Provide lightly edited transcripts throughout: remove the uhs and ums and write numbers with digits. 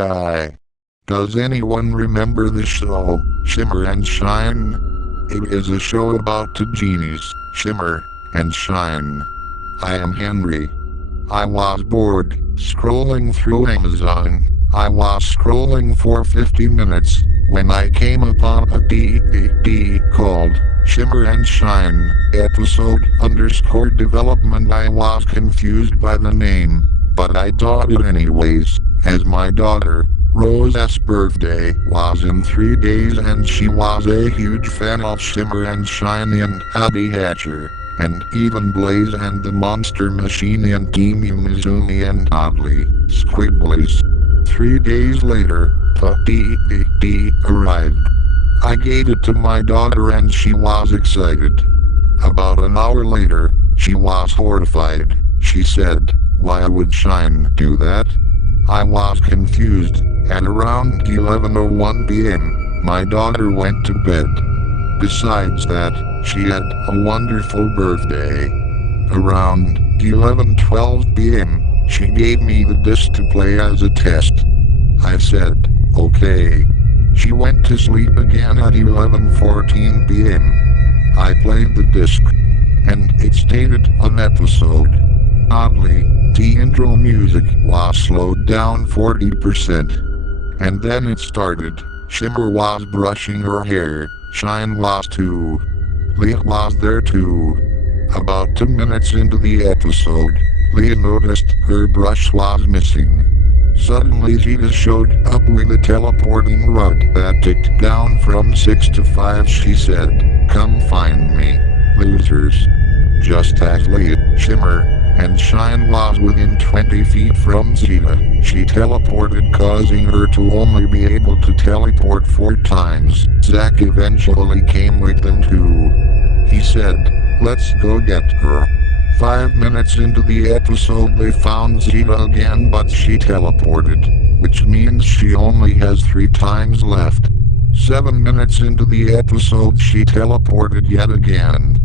Hi. Does anyone remember the show, Shimmer and Shine? It is a show about two genies, Shimmer and Shine. I am Henry. I was bored, scrolling through Amazon. I was scrolling for 50 minutes, when I came upon a DVD called Shimmer and Shine, episode_development. I was confused by the name, but I bought it anyways, as my daughter, Rose's birthday was in 3 days and she was a huge fan of Shimmer and Shine and Abby Hatcher, and even Blaze and the Monster Machine and Team Umizumi and Oddly Squiggles. 3 days later, the DVD arrived. I gave it to my daughter and she was excited. About an hour later, she was horrified. She said, "Why would Shine do that?" I was confused. At around 11:01 p.m., my daughter went to bed. Besides that, she had a wonderful birthday. Around 11:12 p.m., she gave me the disc to play as a test. I said, "Okay." She went to sleep again at 11:14 p.m. I played the disc, and it stated an episode. Oddly, the intro music was slowed down 40%. And then it started. Shimmer was brushing her hair. Shine was too. Leah was there too. About 2 minutes into the episode, Leah noticed her brush was missing. Suddenly Zeta showed up with a teleporting rod that ticked down from 6 to 5. She said, "Come find me, losers." Just as Leah, Shimmer, and Shine was within 20 feet from Zeta, she teleported, causing her to only be able to teleport 4 times. Zack eventually came with them too. He said, "Let's go get her." 5 minutes into the episode they found Zeta again, but she teleported, which means she only has 3 times left. 7 minutes into the episode she teleported yet again.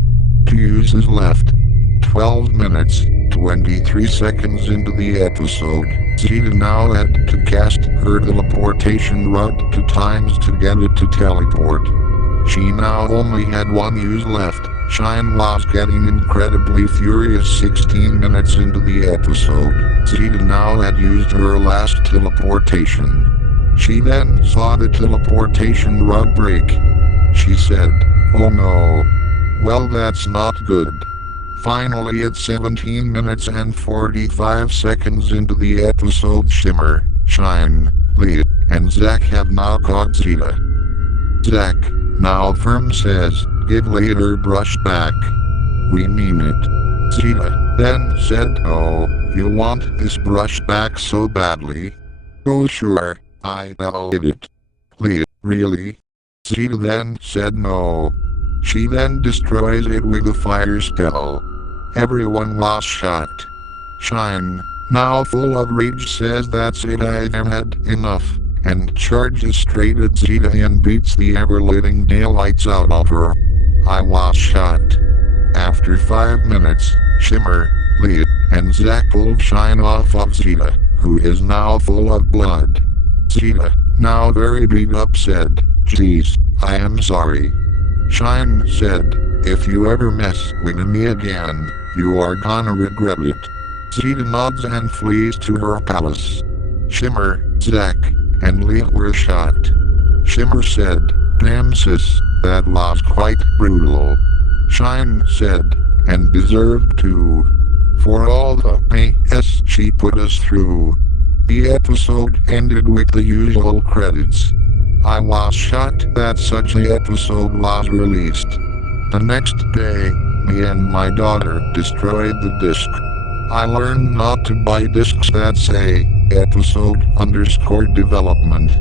2 uses left. 12 minutes, 23 seconds into the episode, Zeta now had to cast her teleportation rod 2 times to get it to teleport. She now only had 1 use left. Shine was getting incredibly furious. 16 minutes into the episode, Zeta now had used her last teleportation. She then saw the teleportation rod break. She said, "Oh no. Well, that's not good." Finally, at 17 minutes and 45 seconds into the episode, Shimmer, Shine, Leah, and Zack have now caught Zeta. Zack, now firm, says, "Give Leah her brush back. We mean it." Zeta then said, "Oh, you want this brush back so badly?" "Oh sure, I'll get it." Leah, "Really?" Zeta then said no. She then destroys it with a fire spell. Everyone was shocked. Shine, now full of rage, says, "That's it, I've had enough," and charges straight at Zeta and beats the ever-living daylights out of her. I was shocked. After 5 minutes, Shimmer, Leah, and Zack pulled Shine off of Zeta, who is now full of blood. Zeta, now very beat up, said, "Geez, I am sorry." Shine said, "If you ever mess with me again, you are gonna regret it." Zeta nods and flees to her palace. Shimmer, Zack, and Leah were shocked. Shimmer said, "Damn sis, that was quite brutal." Shine said, "And deserved too. For all the mess she put us through." The episode ended with the usual credits. I was shocked that such an episode was released. The next day, me and my daughter destroyed the disc. I learned not to buy discs that say episode_development.